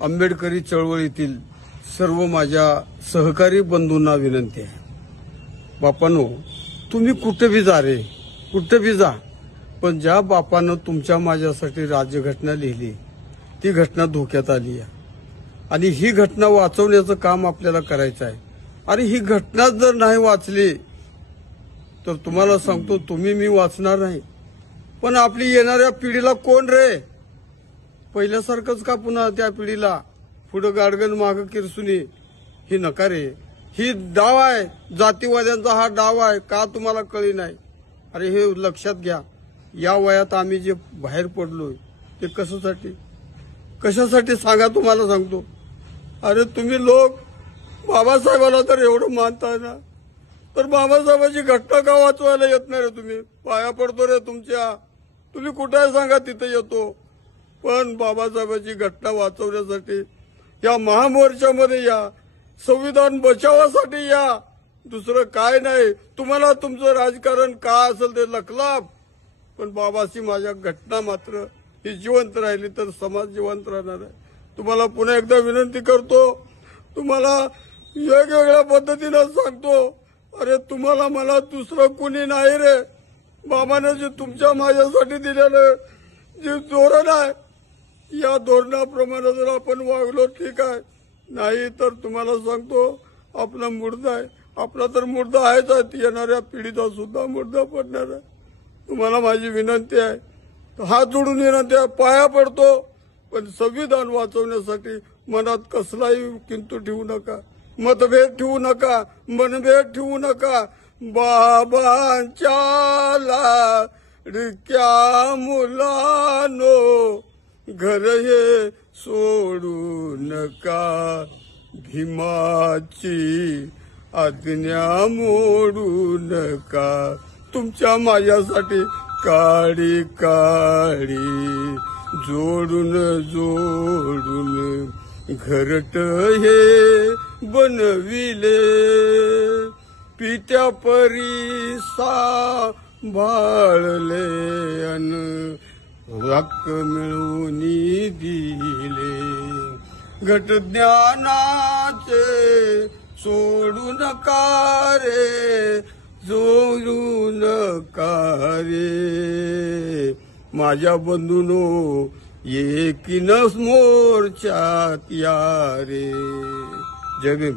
आंबेडकरी चळवळीतील सर्व माझ्या सहकारी बंधूंना विनंती आहे, बापांनो, तुम्ही कुठे बी जा रे, कुठे बी जा, पण ज्या बापानं तुमच्या माझ्यासाठी राज्यघटना लिहिली ती घटना धोक्यात आली आहे आणि ही घटना वाचवण्याचं काम आपल्याला करायचं आहे. आणि ही घटना जर नाही वाचली तर तुम्हाला सांगतो, तुम्ही मी वाचणार नाही, पण आपली येणाऱ्या पिढीला कोण रे? पहिल्यासारखंच का पुन्हा त्या पिढीला पुढं गाडगन मागं किरसुनी? ही नका रे, ही डाव आहे, जातीवाद्यांचा हा डाव आहे. का तुम्हाला कळी नाही? अरे हे लक्षात घ्या, या वयात आम्ही जे बाहेर पडलोय ते कशासाठी सांगा, तुम्हाला सांगतो. अरे तुम्ही लोक बाबासाहेबाला तर एवढं मानताय ना, तर बाबासाहेबांची घटना का वाचवायला येत नाही रे? तुम्ही पाया पडतो रे तुमच्या, तुम्ही कुठे सांगा तिथे येतो. पण बाबासाहेबांची घटना वाचवण्यासाठी या महामोर्चामध्ये या, संविधान बचावासाठी या, दुसरं काय नाही. तुम्हाला तुमचं राजकारण काय असेल ते लखलाप, पण बाबाची माझ्या घटना मात्र ही जिवंत राहिली तर समाज जिवंत राहणार आहे. तुम्हाला पुन्हा एकदा विनंती करतो, तुम्हाला वेगवेगळ्या पद्धतीनं सांगतो, अरे तुम्हाला मला दुसरं कुणी नाही रे. बाबाने जे तुमच्या माझ्यासाठी दिलेलं जे धोरण आहे, या धोरणाप्रमाणे जर आपण वागलो ठीक आहे, नाही तर तुम्हाला सांगतो आपला मुर्दा आहे. आपला तर मुर्दा आहेच आहे, येणाऱ्या पिढीचा सुद्धा मुर्दा पडणार आहे. तुम्हाला माझी विनंती आहे, हात जोडून विनंती आहे, पाया पडतो, पण संविधान वाचवण्यासाठी मनात कसलाही किंतु ठेवू नका, मतभेद ठेवू नका, मनभेद ठेवू नका. बाबांच्या लाडक्या मुलांनो, घर हे सोडू नका, भीमाची आज्ञा मोडू नका. तुमच्या माझ्यासाठी काडी काडी जोडून घरट हे बनविले, पित्या परी सांभाळले अन हक्क मिळवून दिले. घट ज्ञानाचे सोडू नका रे, जोडू नका रे. माझ्या बंधूनो, एकीनच मोर्चात या रे. जय भीम.